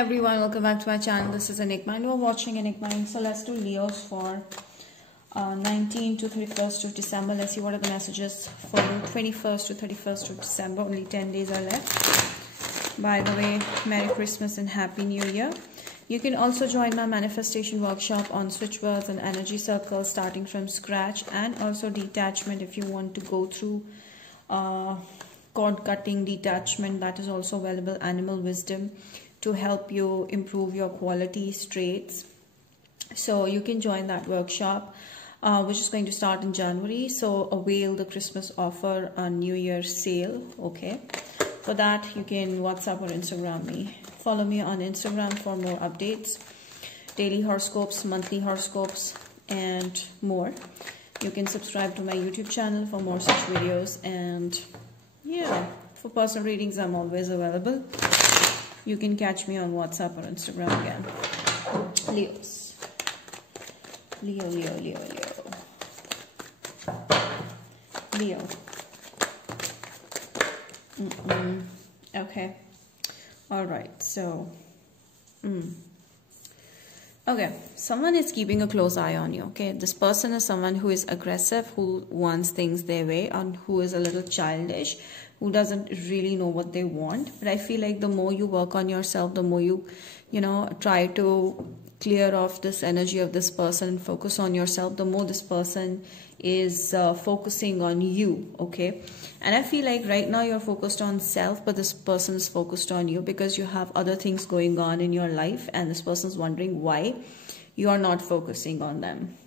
everyone, welcome back to my channel. This is Enigma and you're watching Enigma. So let's do Leos for 19 to 31st of December. Let's see what are the messages for you. 21st to 31st of December. Only 10 days are left. By the way, Merry Christmas and Happy New Year. You can also join my manifestation workshop on switch words and energy circles starting from scratch, and also detachment if you want to go through cord cutting, detachment, that is also available. Animal wisdom to help you improve your quality traits. So you can join that workshop, which is going to start in January. So avail the Christmas offer on New Year's sale. Okay, for that you can WhatsApp or Instagram me. Follow me on Instagram for more updates, daily horoscopes, monthly horoscopes, and more. You can subscribe to my YouTube channel for more such videos. And yeah, for personal readings, I'm always available. You can catch me on WhatsApp or Instagram again. Leos. Leo. Okay. All right. So, okay. Someone is keeping a close eye on you. Okay. This person is someone who is aggressive, who wants things their way, and who is a little childish, who doesn't really know what they want. But I feel like the more you work on yourself, the more you try to clear off this energy of this person and focus on yourself, the more this person is focusing on you. Okay, and I feel like right now you're focused on self, but this person is focused on you because you have other things going on in your life, and this person is wondering why you are not focusing on them.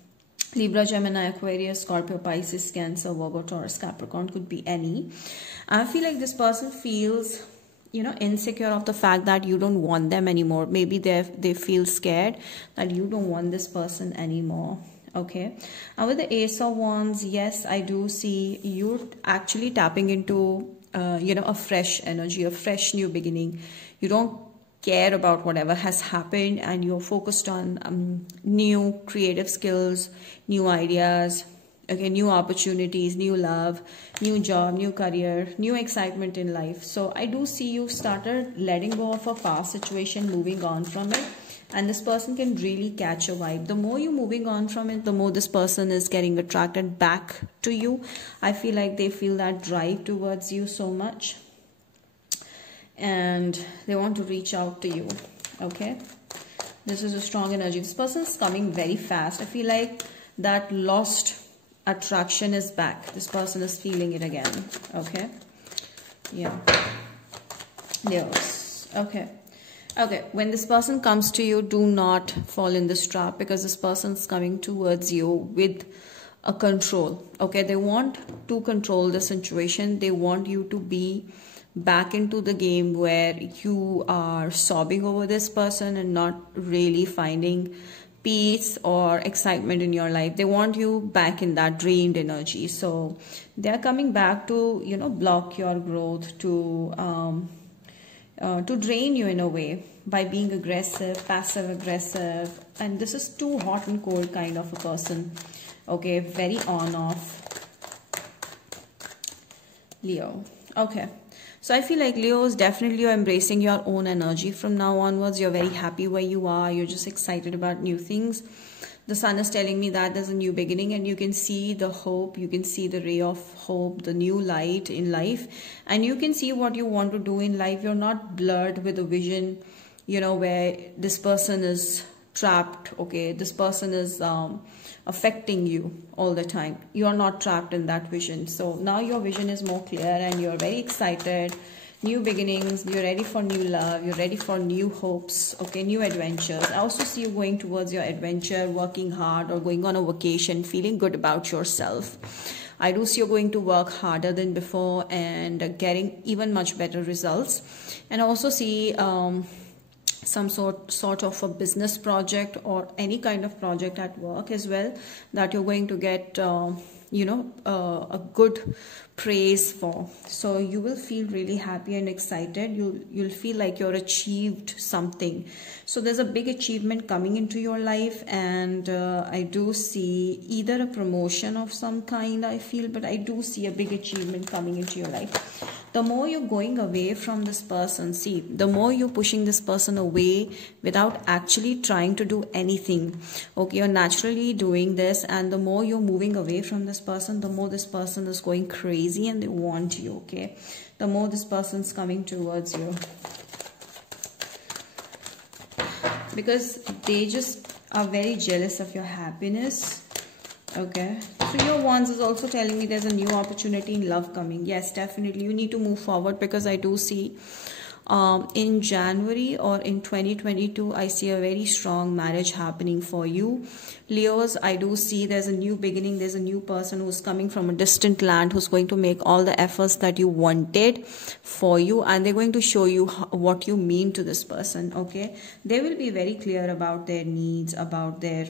Libra, Gemini, Aquarius, Scorpio, Pisces, Cancer, Virgo, Taurus, Capricorn, could be any. I feel like this person feels, insecure of the fact that you don't want them anymore. Maybe they feel scared that you don't want this person anymore. Okay. And with the Ace of Wands, yes, I do see you actually tapping into, a fresh energy, a fresh new beginning. You don't care about whatever has happened, and you're focused on new creative skills, new ideas, okay, new opportunities, new love, new job, new career, new excitement in life. So I do see you started letting go of a past situation, moving on from it, and this person can really catch a vibe. The more you're moving on from it, the more this person is getting attracted back to you. I feel like they feel that drive towards you so much, and they want to reach out to you. Okay, this is a strong energy. This person is coming very fast. I feel like that lost attraction is back. This person is feeling it again. Okay, yeah. Leos. Okay, when this person comes to you, do not fall in this trap, because this person is coming towards you with a control. Okay, they want to control the situation. They want you to be back into the game where you are sobbing over this person and not really finding peace or excitement in your life. They want you back in that drained energy. So they are coming back to block your growth, to drain you in a way by being aggressive, passive aggressive. And this is too hot and cold kind of a person. Okay, very on off. Leo. Okay, so I feel like Leo is definitely embracing your own energy from now onwards. You're very happy where you are. You're just excited about new things. The sun is telling me that there's a new beginning, and you can see the hope. You can see the ray of hope, the new light in life, and you can see what you want to do in life. You're not blurred with a vision, where this person is trapped. Okay, this person is affecting you all the time. You are not trapped in that vision. So now your vision is more clear, and you're very excited. New beginnings, you're ready for new love, you're ready for new hopes, okay, new adventures. I also see you going towards your adventure, working hard, or going on a vacation, feeling good about yourself. I do see you going to work harder than before and getting even much better results. And I also see some sort of a business project or any kind of project at work as well that you're going to get a good praise for. So you will feel really happy and excited. You'll feel like you're achieved something. So there's a big achievement coming into your life, and I do see either a promotion of some kind, I feel, but I do see a big achievement coming into your life. The more you're going away from this person, see, the more you're pushing this person away without actually trying to do anything. Okay, you're naturally doing this, and the more you're moving away from this person, the more this person is going crazy and they want you. Okay, the more this person's coming towards you, because they just are very jealous of your happiness. Okay, so your wands is also telling me there's a new opportunity in love coming. Yes, definitely you need to move forward, because I do see in January or in 2022 I see a very strong marriage happening for you, Leos. I do see there's a new beginning. There's a new person who's coming from a distant land, who's going to make all the efforts that you wanted for you, and they're going to show you what you mean to this person. Okay, they will be very clear about their needs, about their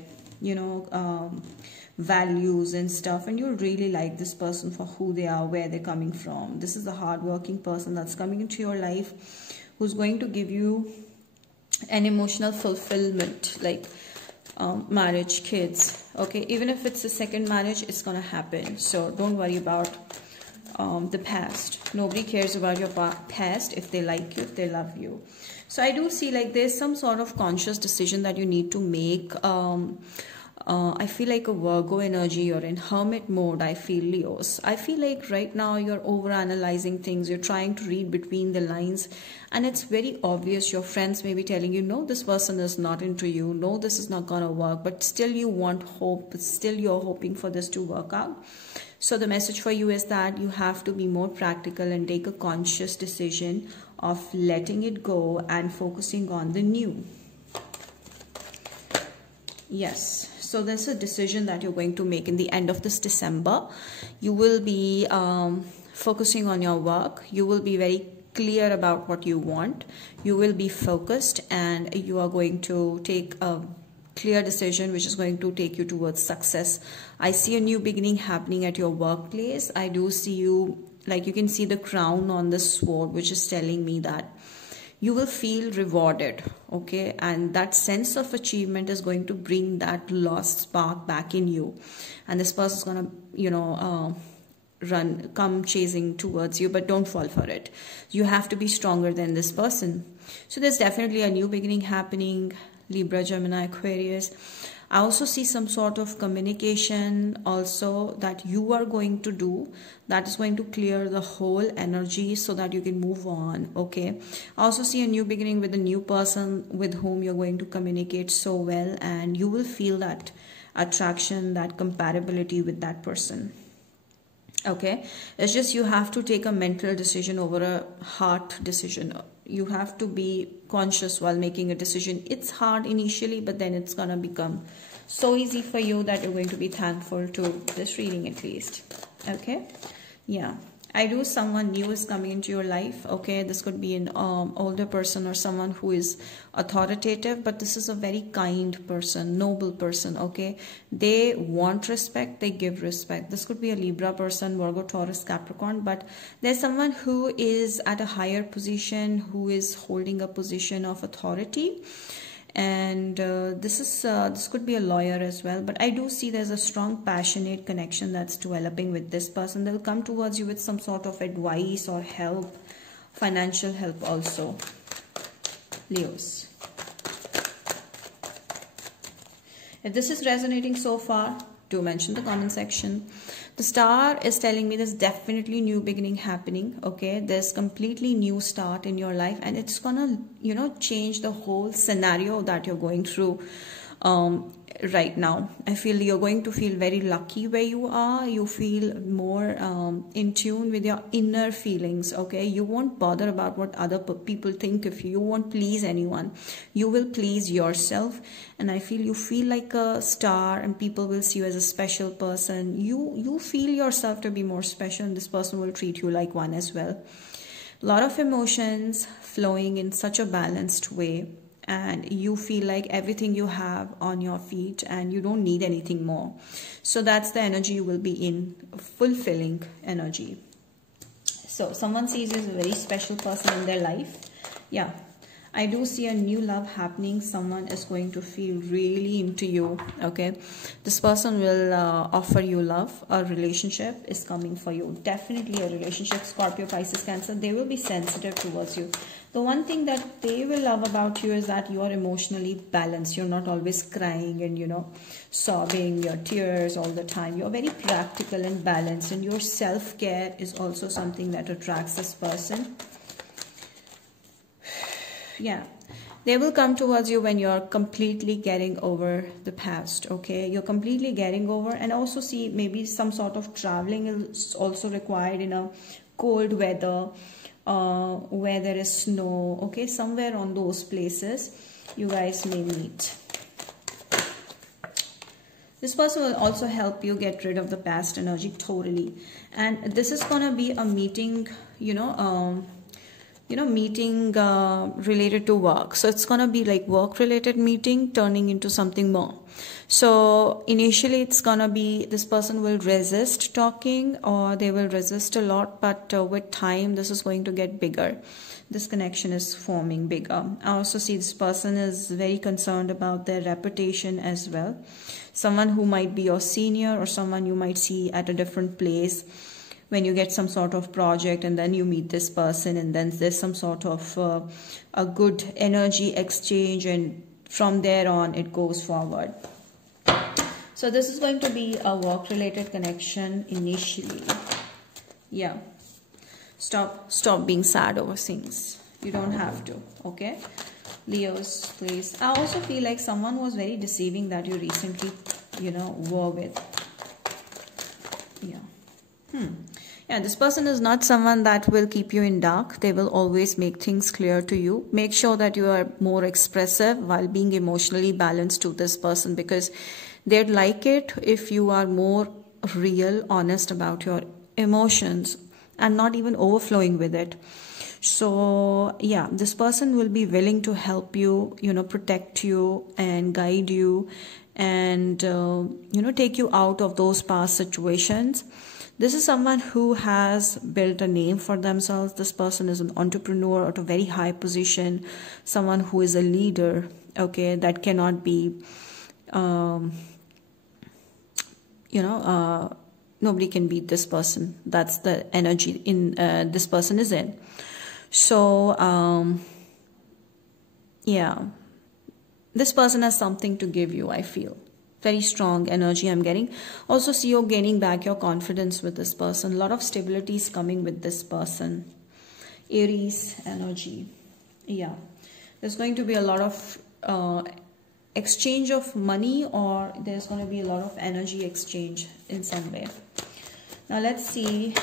values and stuff, and you'll really like this person for who they are, where they're coming from. This is the hardworking person that's coming into your life, who's going to give you an emotional fulfillment, like marriage, kids. Okay, even if it's a second marriage, it's gonna happen. So don't worry about the past. Nobody cares about your past if they like you, if they love you. So I do see like there's some sort of conscious decision that you need to make. I feel like a Virgo energy. You're in hermit mode. I feel, Leos. I feel like right now you're over-analyzing things. You're trying to read between the lines. And it's very obvious. Your friends may be telling you, no, this person is not into you. No, this is not going to work. But still you want hope. But still you're hoping for this to work out. So the message for you is that you have to be more practical and take a conscious decision of letting it go and focusing on the new. Yes. So there's a decision that you're going to make in the end of this December. You will be focusing on your work. You will be very clear about what you want. You will be focused, and you are going to take a clear decision which is going to take you towards success. I see a new beginning happening at your workplace. I do see you, like you can see the crown on the sword, which is telling me that you will feel rewarded, okay? And that sense of achievement is going to bring that lost spark back in you. And this person is going to, come chasing towards you, but don't fall for it. You have to be stronger than this person. So there's definitely a new beginning happening, Libra, Gemini, Aquarius. I also see some sort of communication also that you are going to do that is going to clear the whole energy so that you can move on. Okay, I also see a new beginning with a new person with whom you're going to communicate so well, and you will feel that attraction, that compatibility with that person. Okay, it's just you have to take a mental decision over a heart decision. You have to be conscious while making a decision. It's hard initially, but then it's gonna become so easy for you that you're going to be thankful to this reading at least. Okay, yeah, I do. Someone new is coming into your life. Okay, this could be an older person or someone who is authoritative, but this is a very kind person, noble person. Okay, they want respect, they give respect. This could be a Libra person, Virgo, Taurus, Capricorn, but there's someone who is at a higher position, who is holding a position of authority. And this could be a lawyer as well, but I do see there's a strong passionate connection that's developing with this person. They'll come towards you with some sort of advice or help, financial help also, Leos. If this is resonating so far, do mention the comment section. The star is telling me there's definitely new beginning happening. Okay, there's completely new start in your life, and it's gonna change the whole scenario that you're going through right now. I feel you're going to feel very lucky where you are. You feel more in tune with your inner feelings. Okay, you won't bother about what other people think of you. You won't please anyone. You will please yourself, and I feel you feel like a star, and people will see you as a special person. You feel yourself to be more special, and this person will treat you like one as well. A lot of emotions flowing in such a balanced way, and you feel like everything you have on your feet and you don't need anything more. So that's the energy you will be in, fulfilling energy. So someone sees you as a very special person in their life. Yeah, I do see a new love happening. Someone is going to feel really into you. Okay, this person will offer you love. A relationship is coming for you. Definitely a relationship. Scorpio, Pisces, Cancer, they will be sensitive towards you. The one thing that they will love about you is that you are emotionally balanced. You're not always crying and, you know, sobbing your tears all the time. You're very practical and balanced, and your self-care is also something that attracts this person. Yeah, they will come towards you when you're completely getting over the past. Okay, you're completely getting over, and also see maybe some sort of traveling is also required in a cold weather, where there is snow. Okay, somewhere on those places you guys may meet. This person will also help you get rid of the past energy totally, and this is gonna be a meeting, meeting related to work. So it's gonna be like work related meeting turning into something more. So initially it's gonna be, this person will resist talking, or they will resist a lot, but with time this is going to get bigger. This connection is forming bigger. I also see this person is very concerned about their reputation as well. Someone who might be your senior, or someone you might see at a different place when you get some sort of project, and then you meet this person, and then there's some sort of a good energy exchange, and from there on it goes forward. So this is going to be a work related connection initially. Yeah, stop being sad over things. You don't have to. Okay, Leos, please. I also feel like someone was very deceiving that you recently, were with. Yeah. Yeah, this person is not someone that will keep you in dark. They will always make things clear to you. Make sure that you are more expressive while being emotionally balanced to this person, because they'd like it if you are more real, honest about your emotions and not even overflowing with it. So yeah, this person will be willing to help you, protect you and guide you, and take you out of those past situations. This is someone who has built a name for themselves. This person is an entrepreneur at a very high position, someone who is a leader, okay, that cannot be, nobody can beat this person. That's the energy in this person is in. So, yeah, this person has something to give you, I feel. Very strong energy I'm getting. Also see you gaining back your confidence with this person. A lot of stability is coming with this person. Aries energy. Yeah. There's going to be a lot of exchange of money, or there's going to be a lot of energy exchange in some way. Now let's see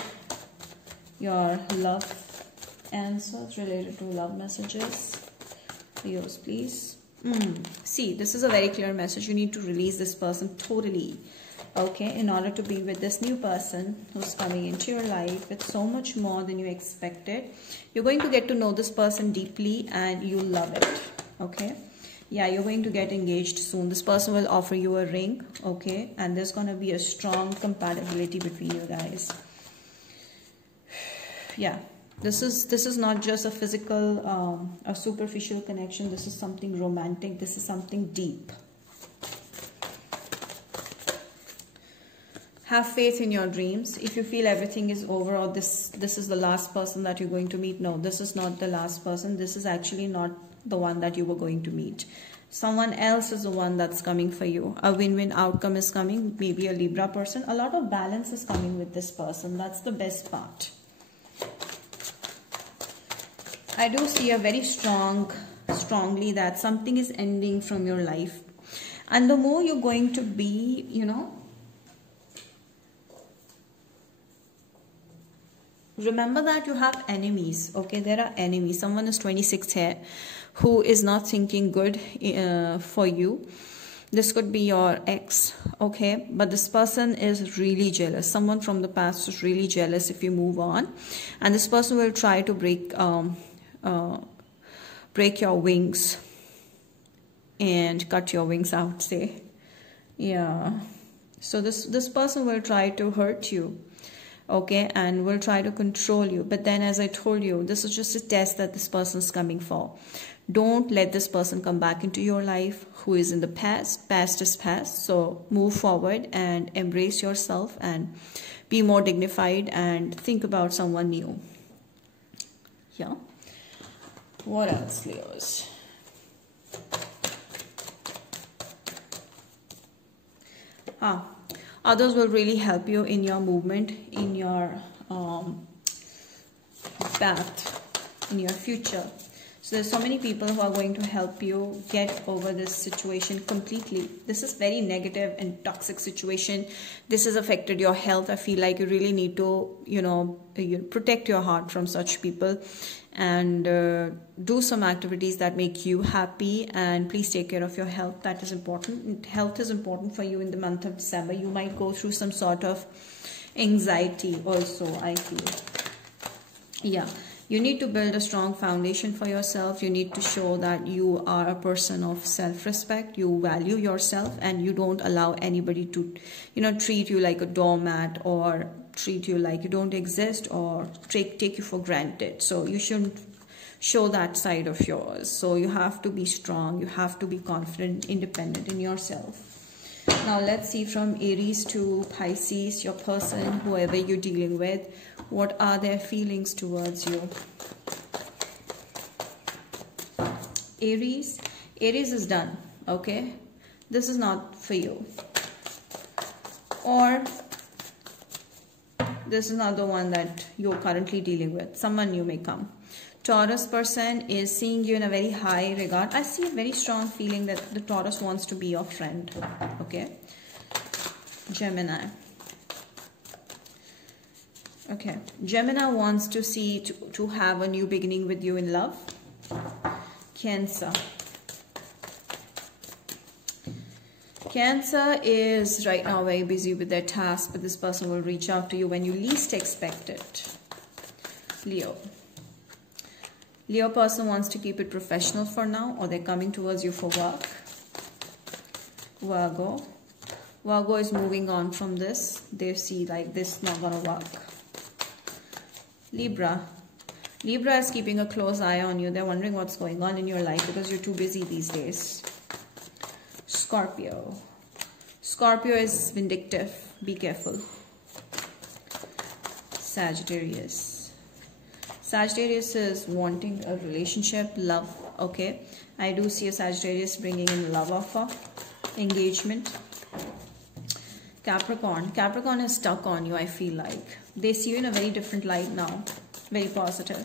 your love answers related to love messages. Leos, please. See, this is a very clear message. You need to release this person totally, okay, in order to be with this new person who's coming into your life with so much more than you expected. You're going to get to know this person deeply, and you'll love it, okay. Yeah, you're going to get engaged soon. This person will offer you a ring, okay, and there's going to be a strong compatibility between you guys. Yeah. This is not just a physical, a superficial connection. This is something romantic. This is something deep. Have faith in your dreams. If you feel everything is over, or this is the last person that you're going to meet, no, this is not the last person. This is actually not the one that you were going to meet. Someone else is the one that's coming for you. A win-win outcome is coming. Maybe a Libra person. A lot of balance is coming with this person. That's the best part. I do see a very strongly that something is ending from your life. And the more you're going to be, remember that you have enemies, okay? There are enemies. Someone is 26 here who is not thinking good for you. This could be your ex, okay? But this person is really jealous. Someone from the past is really jealous if you move on. And this person will try to break your wings and cut your wings out, say. Yeah. So this person will try to hurt you. okay, and will try to control you. But then, as I told you, this is just a test that this person is coming for. Don't let this person come back into your life who is in the past. Past is past. So move forward and embrace yourself and be more dignified and think about someone new. Yeah. What else, Leos? Others will really help you in your movement, in your path, in your future. So there's so many people who are going to help you get over this situation completely. This is very negative and toxic situation. This has affected your health. I feel like you really need to, protect your heart from such people and do some activities that make you happy, and please take care of your health. That is important. Health is important for you in the month of December. You might go through some sort of anxiety also, I feel. Yeah. You need to build a strong foundation for yourself. You need to show that you are a person of self-respect. You value yourself and you don't allow anybody to, treat you like a doormat or treat you like you don't exist or take you for granted. So you shouldn't show that side of yours. So you have to be strong. You have to be confident, independent in yourself. Now let's see from Aries to Pisces, your person, whoever you're dealing with, what are their feelings towards you? Aries is done, okay? This is not for you. Or this is not the one that you're currently dealing with. Someone new may come. Taurus person is seeing you in a very high regard. I see a very strong feeling that the Taurus wants to be your friend. Okay. Gemini. Okay. Gemini wants to to have a new beginning with you in love. Cancer. Cancer is right now very busy with their task, but this person will reach out to you when you least expect it. Leo. Leo person wants to keep it professional for now, or they're coming towards you for work. Virgo. Virgo is moving on from this. They see like this not gonna work. Libra. Libra is keeping a close eye on you. They're wondering what's going on in your life because you're too busy these days. Scorpio. Scorpio is vindictive. Be careful. Sagittarius. Sagittarius is wanting a relationship, love, okay? I do see a Sagittarius bringing in love offer, engagement. Capricorn. Capricorn is stuck on you, I feel like. They see you in a very different light now. Very positive.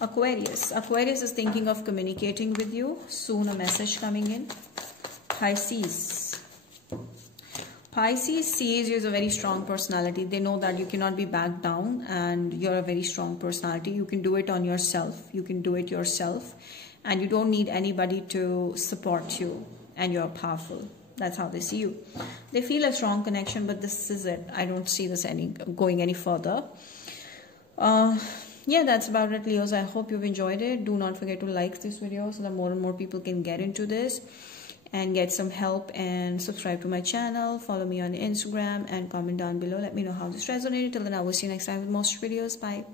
Aquarius. Aquarius is thinking of communicating with you. Soon a message coming in. Pisces. Pisces sees you as a very strong personality. They know that you cannot be backed down and you're a very strong personality. You can do it on yourself. You can do it yourself. And you don't need anybody to support you. And you're powerful. That's how they see you. They feel a strong connection, but this is it. I don't see this going any further. Yeah, that's about it, Leos. I hope you've enjoyed it. Do not forget to like this video so that more and more people can get into this and get some help, and subscribe to my channel. Follow me on Instagram and comment down below. Let me know how this resonated. Till then, I will see you next time with more videos. Bye.